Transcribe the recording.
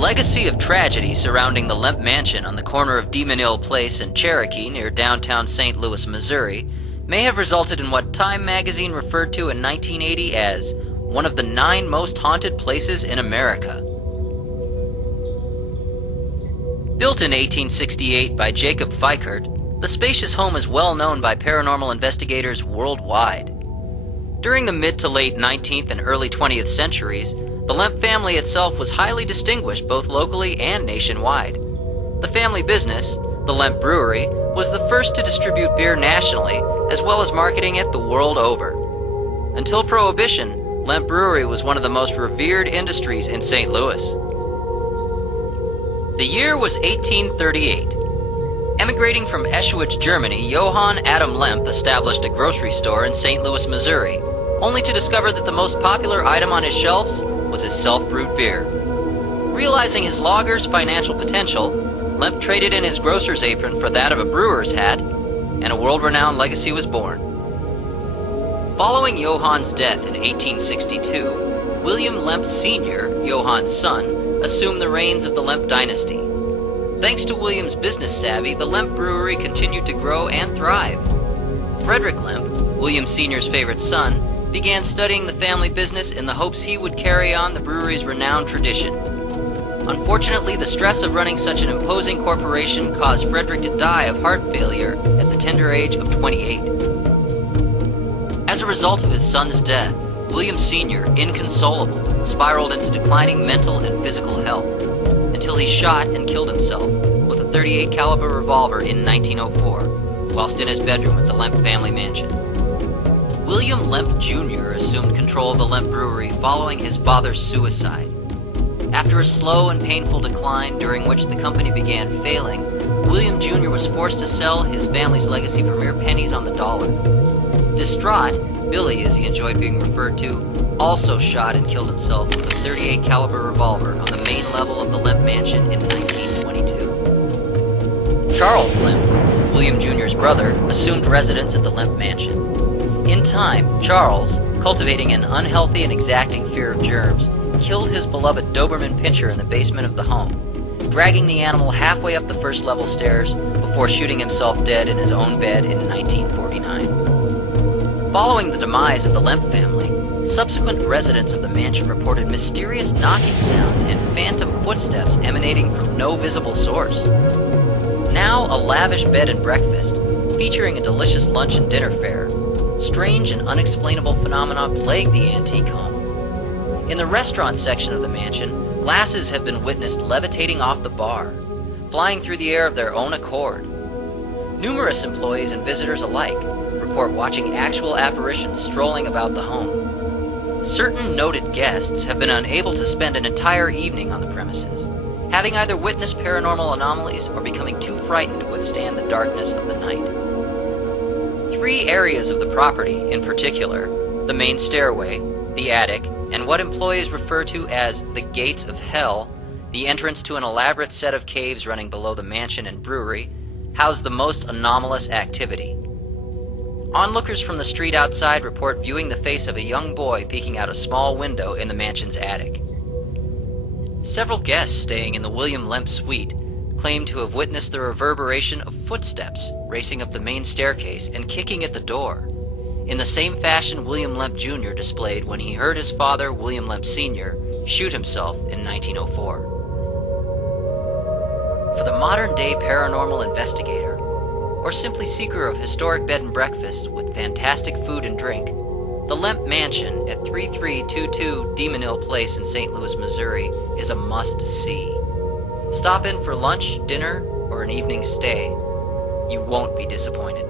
legacy of tragedy surrounding the Lemp Mansion on the corner of Demon Hill Place and Cherokee near downtown St. Louis, Missouri, may have resulted in what Time magazine referred to in 1980 as one of the 9 most haunted places in America. Built in 1868 by Jacob Fikert, the spacious home is well known by paranormal investigators worldwide. During the mid to late 19th and early 20th centuries, the Lemp family itself was highly distinguished both locally and nationwide. The family business, the Lemp Brewery, was the first to distribute beer nationally, as well as marketing it the world over. Until Prohibition, Lemp Brewery was one of the most revered industries in St. Louis. The year was 1838. Emigrating from Eschwitz, Germany, Johann Adam Lemp established a grocery store in St. Louis, Missouri, only to discover that the most popular item on his shelves was his self-brewed beer. Realizing his lager's financial potential, Lemp traded in his grocer's apron for that of a brewer's hat, and a world-renowned legacy was born. Following Johann's death in 1862, William Lemp Sr., Johann's son, assumed the reins of the Lemp dynasty. Thanks to William's business savvy, the Lemp Brewery continued to grow and thrive. Frederick Lemp, William Sr.'s favorite son, began studying the family business in the hopes he would carry on the brewery's renowned tradition. Unfortunately, the stress of running such an imposing corporation caused Frederick to die of heart failure at the tender age of 28. As a result of his son's death, William Sr., inconsolable, spiraled into declining mental and physical health, until he shot and killed himself with a .38 caliber revolver in 1904, whilst in his bedroom at the Lemp family mansion. William Lemp Jr. assumed control of the Lemp Brewery following his father's suicide. After a slow and painful decline during which the company began failing, William Jr. was forced to sell his family's legacy for mere pennies on the dollar. Distraught, Billy, as he enjoyed being referred to, also shot and killed himself with a .38 caliber revolver on the main level of the Lemp Mansion in 1922. Charles Lemp, William Jr.'s brother, assumed residence at the Lemp Mansion. In time, Charles, cultivating an unhealthy and exacting fear of germs, killed his beloved Doberman Pinscher in the basement of the home, dragging the animal halfway up the first level stairs before shooting himself dead in his own bed in 1949. Following the demise of the Lemp family, subsequent residents of the mansion reported mysterious knocking sounds and phantom footsteps emanating from no visible source. Now a lavish bed and breakfast, featuring a delicious lunch and dinner fare, strange and unexplainable phenomena plague the antique home. In the restaurant section of the mansion, glasses have been witnessed levitating off the bar, flying through the air of their own accord. Numerous employees and visitors alike report watching actual apparitions strolling about the home. Certain noted guests have been unable to spend an entire evening on the premises, having either witnessed paranormal anomalies or becoming too frightened to withstand the darkness of the night. 3 areas of the property, in particular, the main stairway, the attic, and what employees refer to as the gates of hell, the entrance to an elaborate set of caves running below the mansion and brewery, house the most anomalous activity. Onlookers from the street outside report viewing the face of a young boy peeking out a small window in the mansion's attic. Several guests staying in the William Lemp suite claim to have witnessed the reverberation of footsteps racing up the main staircase and kicking at the door, in the same fashion William Lemp Jr. displayed when he heard his father, William Lemp Sr., shoot himself in 1904. For the modern-day paranormal investigator, or simply seeker of historic bed and breakfasts with fantastic food and drink, the Lemp Mansion at 3322 Demon Hill Place in St. Louis, Missouri is a must-see. Stop in for lunch, dinner, or an evening stay. You won't be disappointed.